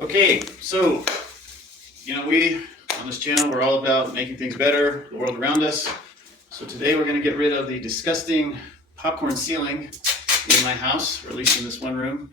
Okay, so, we on this channel, we're all about making things better, the world around us. So today we're going to get rid of the disgusting popcorn ceiling in my house, or at least in this one room.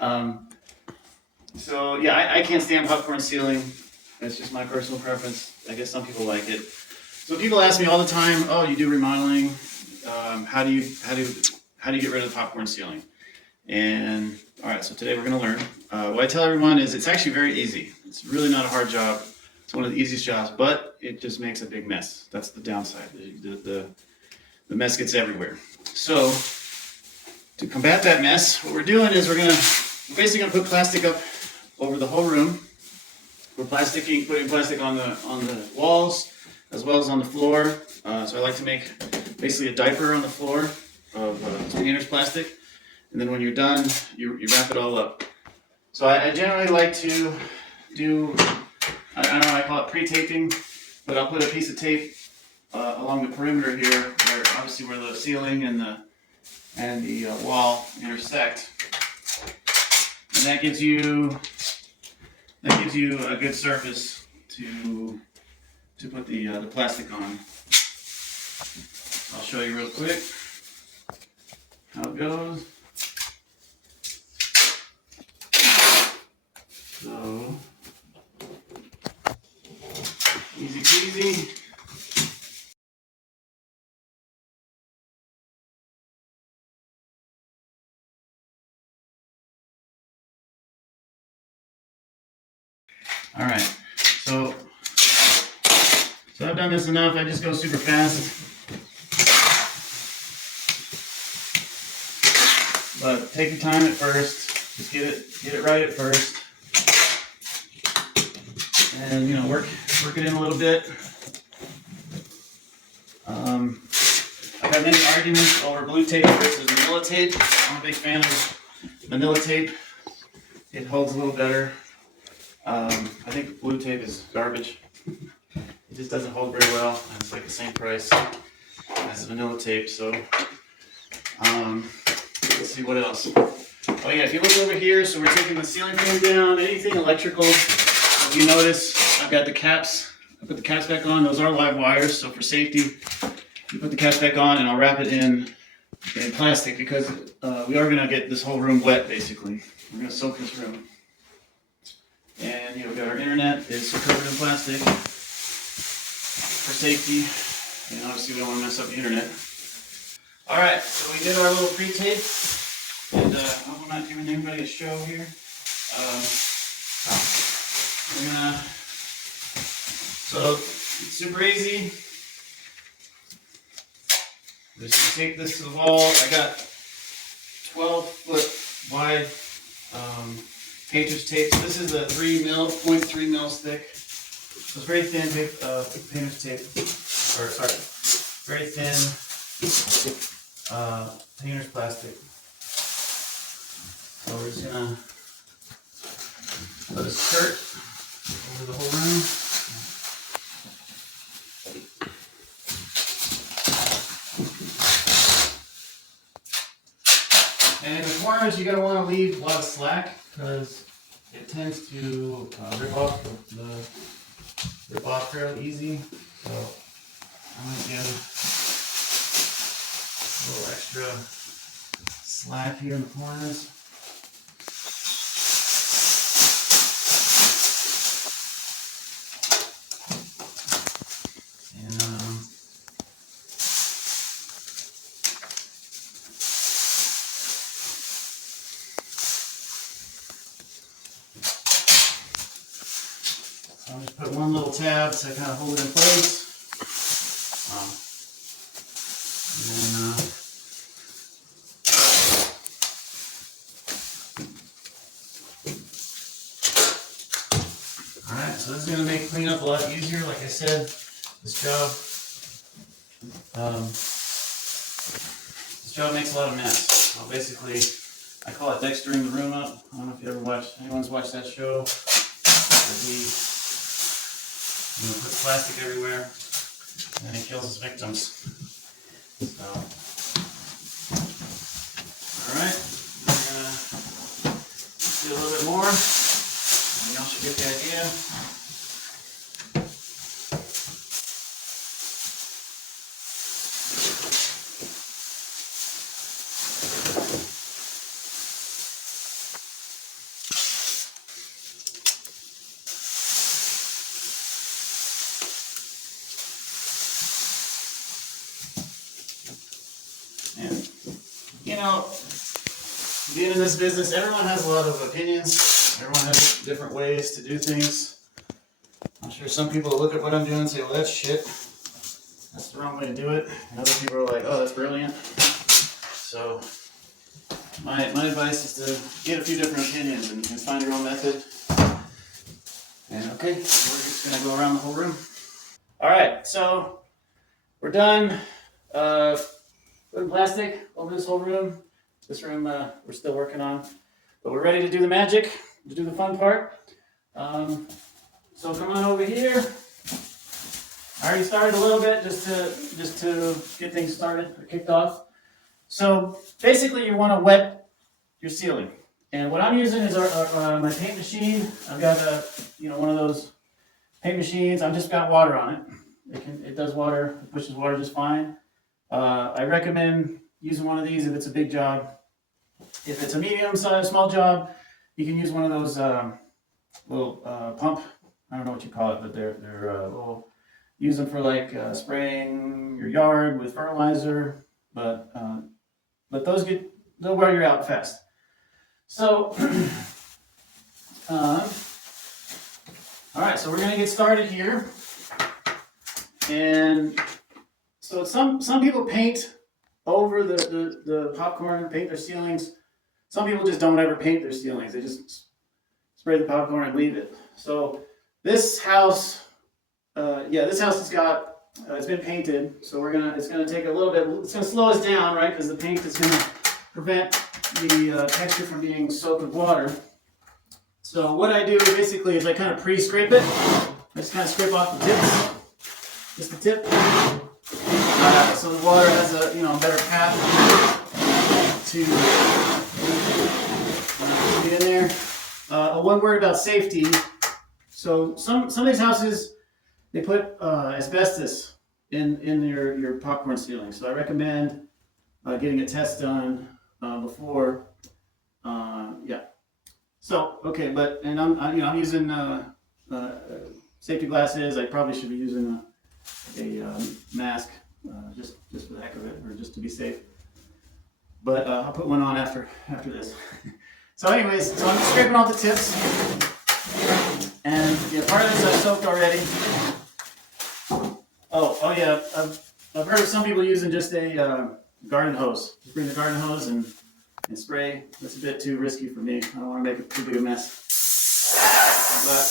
I can't stand popcorn ceiling. That's just my personal preference. I guess some people like it. So people ask me all the time, "Oh, you do remodeling? How do you get rid of the popcorn ceiling?" And all right, so today we're going to learn. What I tell everyone is it's actually very easy. It's really not a hard job. It's one of the easiest jobs, but it just makes a big mess. That's the downside. The mess gets everywhere. So to combat that mess, what we're doing is we're basically going to put plastic up over the whole room. We're putting plastic on the walls as well as on the floor. So I like to make basically a diaper on the floor of painter's plastic. And then when you're done, you wrap it all up. So I generally like to do, I don't know, I call it pre-taping, but I'll put a piece of tape along the perimeter here, where the ceiling and the wall intersect, and that gives you a good surface to put the plastic on. I'll show you real quick how it goes. So, easy peasy. All right, so I've done this enough. I just go super fast. But take your time at first. Just get it right at first. And work it in a little bit. I've had many arguments over blue tape versus vanilla tape. I'm a big fan of vanilla tape. It holds a little better. I think blue tape is garbage. It just doesn't hold very well, and it's like the same price as vanilla tape. So let's see what else. Oh yeah, if you look over here, so we're taking the ceiling fan down. Anything electrical. If you notice, I've got the caps. I put the caps back on. Those are live wires, so for safety, you put the caps back on, and I'll wrap it in plastic because we are going to get this whole room wet, basically. We're going to soak this room. And we've got our internet. It's covered in plastic for safety, and obviously we don't want to mess up the internet. All right, so we did our little pre-tape, and I hope I'm not giving anybody a show here. So it's super easy. I'm just gonna take this to the wall. I got 12-foot wide painter's tape. So this is a 0.3 mil thick. So it's very thin painter's tape. Very thin painter's plastic. So we're just gonna let it skirt over the whole room. And in the corners, you're going to want to leave a lot of slack because it tends to rip off fairly easy. So I'm going to give a little extra slack here in the corners. I'll just put one little tab to kind of hold it in place. Alright, so this is going to make cleanup a lot easier. Like I said, this job makes a lot of mess. Well, basically, I call it Dextering the room up. I don't know if anyone's watched that show. He puts plastic everywhere, and he kills his victims. So, all right, we're gonna more. And y'all should get the idea. And, you know, being in this business, everyone has a lot of opinions. Everyone has different ways to do things. I'm sure some people look at what I'm doing and say, well, that's shit. That's the wrong way to do it. And other people are like, oh, that's brilliant. So my advice is to get a few different opinions and find your own method. And okay, we're just going to go around the whole room. All right, so we're done. Putting plastic over this whole room. This room we're still working on, but we're ready to do the magic, to do the fun part. So come on over here. I already started a little bit just to get things started or kicked off. So basically, you want to wet your ceiling, and what I'm using is my paint machine. I've got one of those paint machines. I've just got water on it. It does water. It pushes water just fine. I recommend using one of these if it's a big job. If it's a medium-sized, small job, you can use one of those little pump. I don't know what you call it, but they're little. Use them for like spraying your yard with fertilizer, but they'll wear you out fast. So, all right, so we're gonna get started here, and so some people paint over the popcorn, paint their ceilings. Some people just don't ever paint their ceilings. They just spray the popcorn and leave it. So this house, this house has got, it's been painted. So it's gonna take a little bit, it's gonna slow us down, right? Because the paint is gonna prevent the texture from being soaked with water. So what I do basically is I kind of pre-scrape it. I just kind of scrape off the tips, just the tip. So the water has a better path to get in there. One word about safety. So some of these houses, they put asbestos in your popcorn ceiling. So I recommend getting a test done before. So okay, I'm using safety glasses. I probably should be using a mask. Just for the heck of it, or just to be safe. But I'll put one on after this. So anyways, I'm just scraping off the tips. And part of this I've soaked already. Oh yeah, I've heard of some people using just a garden hose. Just bring the garden hose and spray. That's a bit too risky for me. I don't want to make it too big a mess. But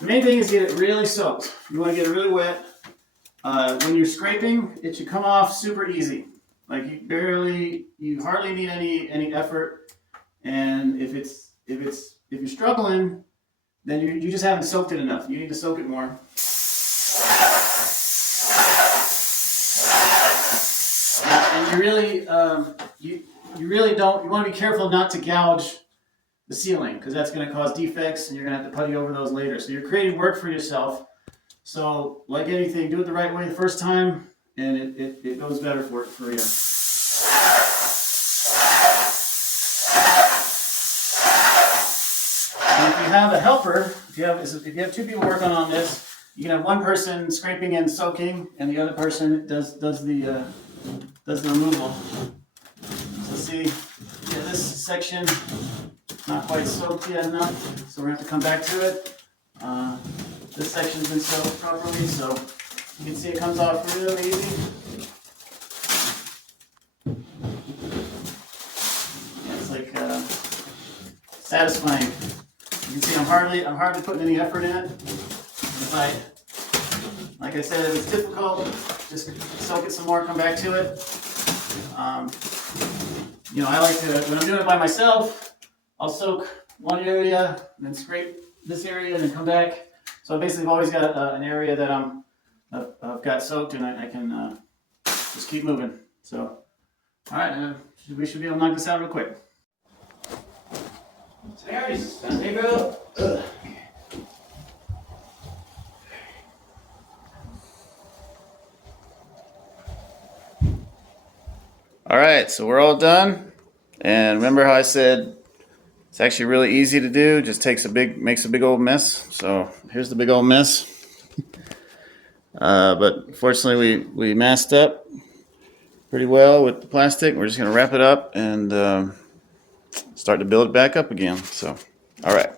the main thing is get it really soaked. You want to get it really wet. When you're scraping, it should come off super easy. Like you hardly need any effort. And if you're struggling, then you just haven't soaked it enough. You need to soak it more. And you want to be careful not to gouge the ceiling, because that's going to cause defects and you're going to have to putty over those later. So you're creating work for yourself. So like anything, do it the right way the first time and it goes better for you. And if you have a helper, if you have two people working on this, you can have one person scraping and soaking and the other person does the removal. So see, this section not quite soaked yet enough, so we're going to have to come back to it. This section's been soaked properly, so you can see it comes off really easy. Yeah, it's like satisfying. You can see I'm hardly putting any effort in it. Like I said, if it's difficult, just soak it some more, come back to it. I like to, when I'm doing it by myself, I'll soak one area and then scrape this area and then come back. So basically I've always got an area that I've got soaked and I can just keep moving. So All right, we should be able to knock this out real quick. Hey, bro. All right, so we're all done. And remember how I said it's actually really easy to do, just makes a big old mess. So here's the big old mess. But fortunately we masked up pretty well with the plastic. We're just gonna wrap it up and start to build it back up again. So, all right.